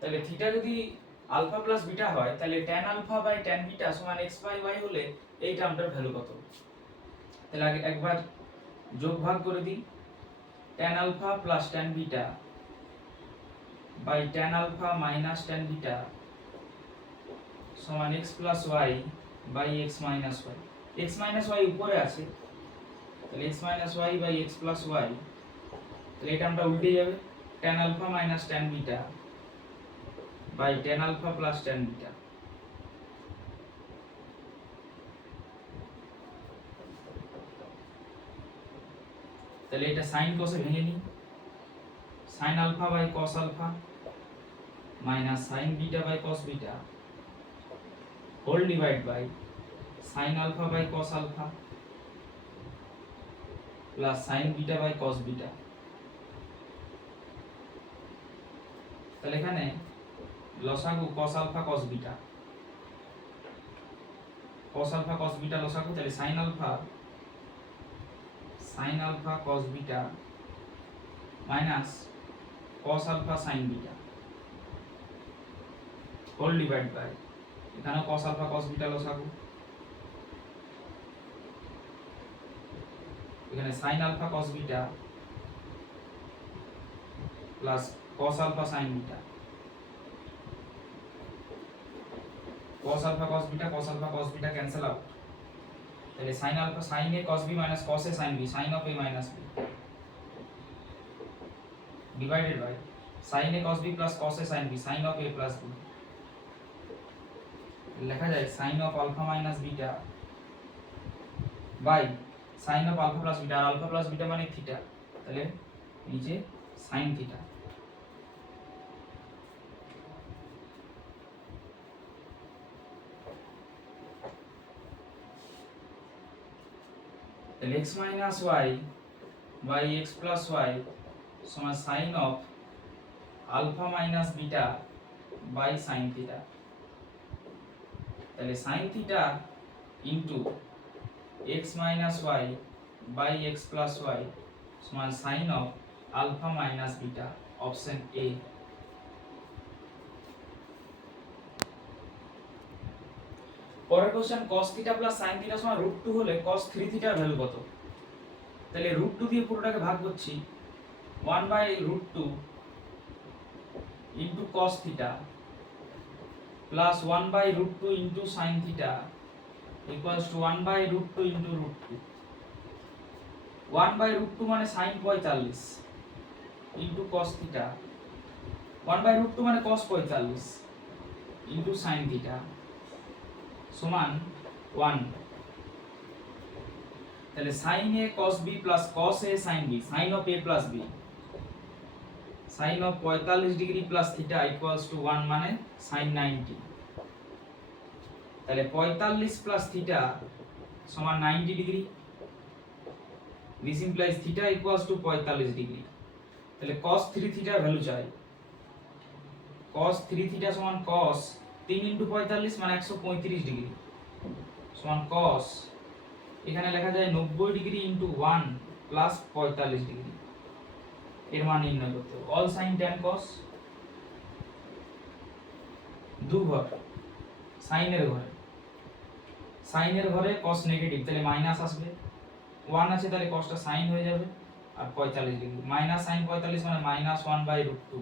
তাহলে থিটা যদি alpha plus beta হয় তাহলে tan alpha by tan beta সমান x বাই y হলে এই টার্মটার ভ্যালু কত? তাহলে আগে একবার যোগ ভাগ করে দিই। tan alpha plus tan beta by tan alpha minus tan beta সমান x plus y by x minus y। x minus y উপরে আছে, তাহলে x minus y by x plus y, তাহলে এটা আমরা উল্টে যাবে। tan alpha minus tan beta by tan alpha plus tan beta. তাহলে এটা sin cos এ ভেঙে নিই। sin alpha by cos alpha minus sin beta by cos beta whole divide by sin alpha by cos alpha plus sin beta by cos beta. তাহলে এখানে লসাগু cos alpha cos beta, cos alpha cos beta লসাগু, তাহলে sin alpha cos beta minus cos alpha sin beta whole divide by এখানে cos alpha cos beta লসাগু, এখানে sin alpha cos beta plus cos alpha sin beta, cos alpha cos beta cancel out. তাহলে sin alpha sin a cos b minus cos a sin b sin of a minus b divided by sin a cos b plus cos a sin b sin of a plus b। লেখা যায় sin of alpha minus beta by sin of alpha plus beta, আর alpha plus beta মানে theta, তাহলে নিচে sin theta. তাহলে x minus y by x plus y সমান sin of alpha minus beta by sin theta। তাহলে sin theta into x minus y by x plus y সমান sin of alpha minus beta, option A। পরের question cos theta plus sin theta সমান √2 হলে cos 3 থিটার value কত? তাহলে √2 দিয়ে পুরোটাকে ভাগ করছি, 1/√2 into cos theta plus 1/√2 into sin theta equals to 1/√2 into √2। 1/√2 মানে sin 45 into cos theta, 1/√2 মানে cos 45 into sin theta সমান 1। তাহলে sin a cos b plus cos a sin b sin of a plus b sin of 45 degree plus theta equals to 1 মানে sin 90। তাহলে 45 plus theta সমান 90 degree, this implies theta equals to 45 degree. তাহলে cos 3 থিটার value চাই, cos 3 theta সমান cos 3 * 45 মানে 135 degree সমান cos, এখানে লেখা যায় 90 ডিগ্রি ইনটু 1 প্লাস 45 ডিগ্রি, এর মান নির্ণয় করতে হবে। অল সাইন tan cos দু ঘর, সাইনের ঘরে cos নেগেটিভ, তাহলে মাইনাস আসবে, 1 আছে তাহলে cosটা সাইন হয়ে যাবে, আর 45 ডিগ্রি মাইনাস সাইন 45 মানে -1/√2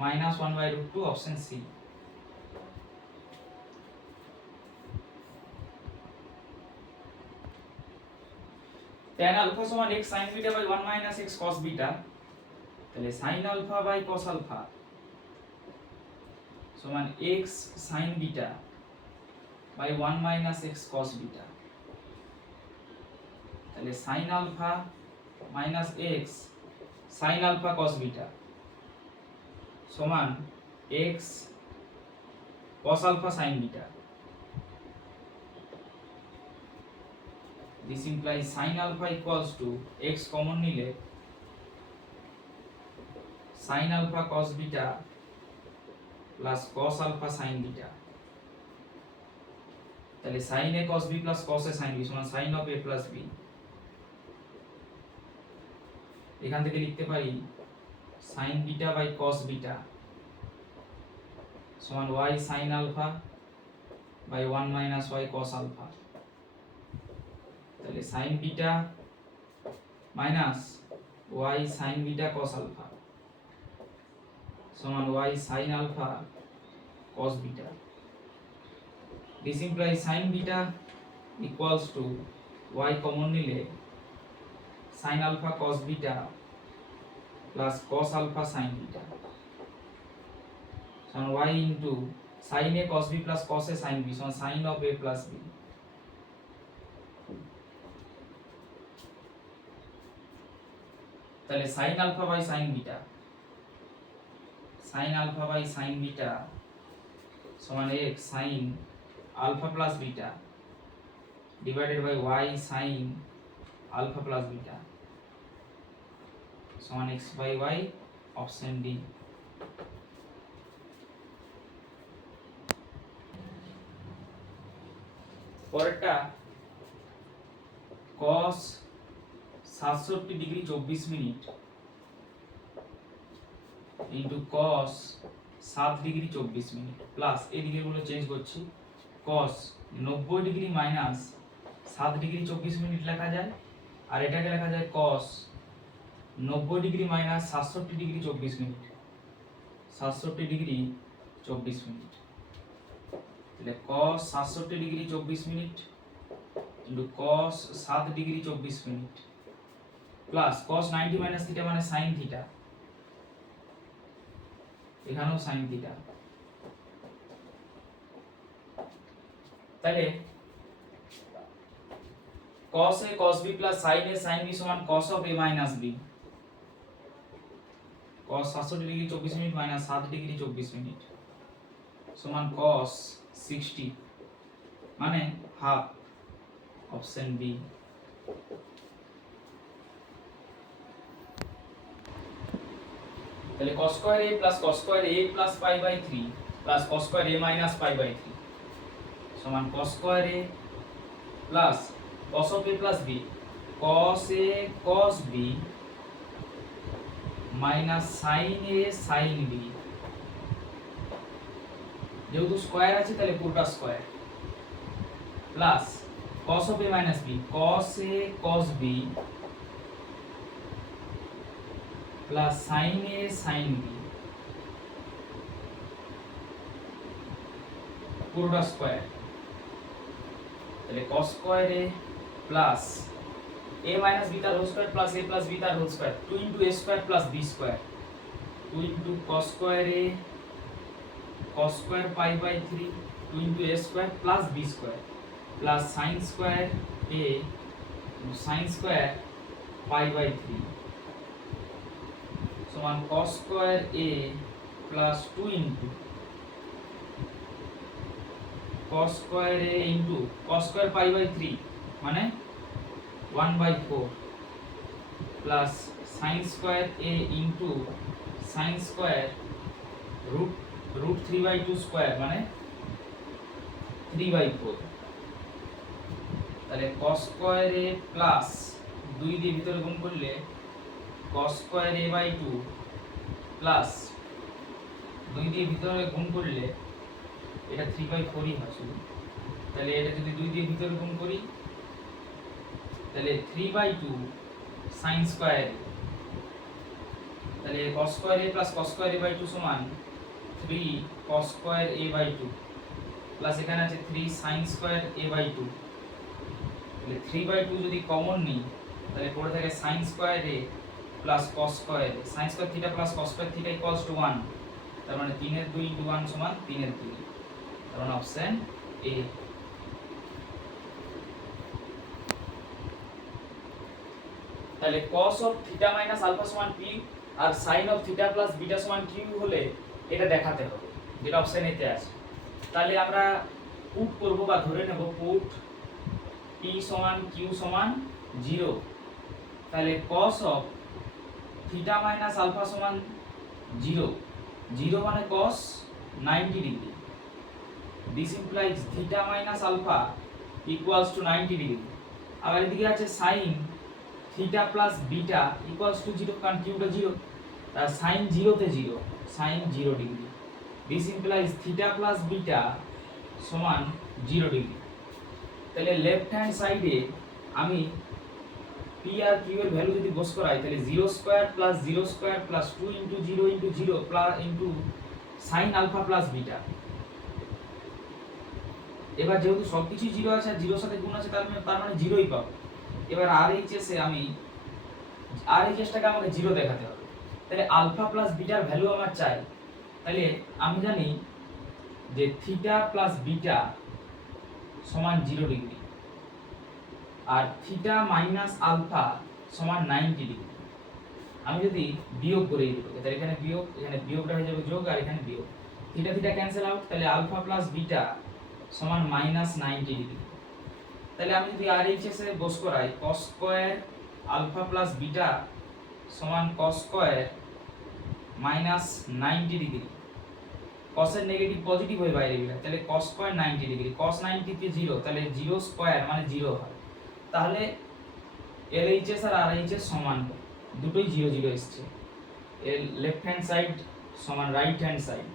-1/√2 অপশন সি। tan আলফা সমান x sin beta by 1 - x cos beta, তাহলে sin alpha by cos alpha সমান x sin beta by 1 - x cos beta. তাহলে sin alpha minus x sin alpha cos beta সমান x cos alpha sin beta. This implies sin alpha equals to x common নিলে sin alpha cos beta plus cos alpha sin beta, তাহলে sin a cos b plus cos a sin b সমান sin of a plus b। এখান থেকে লিখতে পারি sin beta by cos beta সমান y sin alpha by 1 minus y cos alpha. তাহলে sin beta minus y sin beta cos alpha সমান y sin alpha cos beta. This implies sin beta equals to y common নিলে sin alpha cos beta plus cos alpha sin beta সমান y into sin a cos b plus cos a sin b সমান sin of a plus b। তাহলে sin alpha by sin beta সমান x sin alpha plus beta divided by y sin alpha plus beta সমান x by y, option D. পরেরটা cos 67 degree 24 minute into cos 7 degree 24 minute plus এই দিকেগুলো change করছি cos 90 degree minus 7 degree 24 minute লেখা যায় আর এটাকে লেখা যায় cos 90 degree minus 67 degree 24 minute 67 degree 24 minute. তাহলে cos 67 degree 24 minute into cos 7 degree 24 minute plus cos 90 minus theta মানে sin theta, এখানেও sin থিটা। তাহলে cos a cos b plus sin a sin b সমান cos of a minus b। cos 67 degree 24 minute minus 7 degree 24 minute সমান cos 60 মানে half, option B. তাহলে cos square a plus cos square a plus pi by 3 plus cos square a minus pi by 3 সমান cos square a plus cos of a plus b cos a cos b minus sin a sin b, যেহেতু square আছে তাহলে পুরোটা square plus cos of a minus b cos a cos b plus sin a sin b, পুরোটা square. তাহলে cos square a plus a minus b তার whole square plus a plus b তার whole square 2 into a square plus b square 2 into cos square a cos square pi by 3 2 into a square plus b square plus sin square a sin square pi by 3 সমান cos square a plus 2 into cos square a into cos square pi by 3 মানে 1 by 4 plus sin square a into sin square root 3 by 2 square মানে 3 by 4। তাহলে cos square a plus 2 দিয়ে ভিতরে গুণ করলে cos square a by 2 plus 2 দিয়ে ভিতরে গুণ করলে এটা 3 by 4 ই হয় শুধু। তাহলে এটা যদি 2 দিয়ে ভিতরে গুণ করি তাহলে 3 by 2 sin স্কয়ার, তাহলে cos square a plus cos square a by 2 সমান 3 cos square a by 2 plus এখানে আছে 3 sin স্কয়ার a by 2। তাহলে 3 by 2 যদি কমন নিই তাহলে পড়ে থাকে sin square a plus cos square a, sin square theta plus cos square theta equals to 1, তার মানে 3 এর 2 into 1 সমান 3 এর 2, তার মানে অপশন এ। তাহলে cos of theta minus alpha সমান p R sin of theta plus beta সমান q হলে এটা দেখাতে হবে, যেটা অপশন এ তে আছে। তাহলে আমরা পুট করব বা ধরে নেব পুট p সমান q সমান 0। তাহলে cos of theta minus alpha সমান 0, 0 মানে cos 90 degree. This implies theta minus alpha equals to 90 degree. আবার এদিকে আছে sin theta plus beta equals to 0, কারণ q টা 0, তার sin 0 তে 0, sin 0 degree. This implies theta plus beta সমান 0 ডিগ্রি। তাহলে লেফট হ্যান্ড সাইডে আমি পি আর কিউ এর ভ্যালু যদি বস করাই তাহলে 0 square plus 0 square plus 2 into 0 into 0 plus into sin alpha plus beta. এবার যেহেতু সবকিছু 0 আছে আর 0 এর সাথে গুণ আছে তার মানে 0ই পাবো। এবার আরএইচএস এ আমি আরএইচএস টাকে আমাকে 0 দেখাতে হবে। তাহলে আলফা প্লাস বিটার ভ্যালু আমার চাই। তাহলে আমি জানি যে থিটা প্লাস বিটা সমান 0 ডিগ্রি আর থিটা মাইনাস আলফা সমান 90 ডিগ্রি। আমি যদি বিয়োগ করে দিই তাহলে এখানে বিয়োগটা হয়ে যাবে যোগ আর এখানে বিয়োগ, থিটা থিটা ক্যান্সেল আউট, তাহলে আলফা প্লাস বিটা সমান মাইনাস 90 ডিগ্রি। তাহলে আমি যদি আরএইচএস এ বস করাই cos square alpha plus beta সমান cos square minus 90 degree. cos এর নেগেটিভ পজিটিভ হয়ে বাইরে বের, তাহলে cos স্কয়ার 90 ডিগ্রি, cos 90 তে 0, তাহলে 0 স্কয়ার মানে 0 হয়। তাহলে এলএইচএস আর আরএইচএস সমান, দুটোই 0 0 এসছে। এর লেফট হ্যান্ড সাইড সমান রাইট হ্যান্ড সাইড।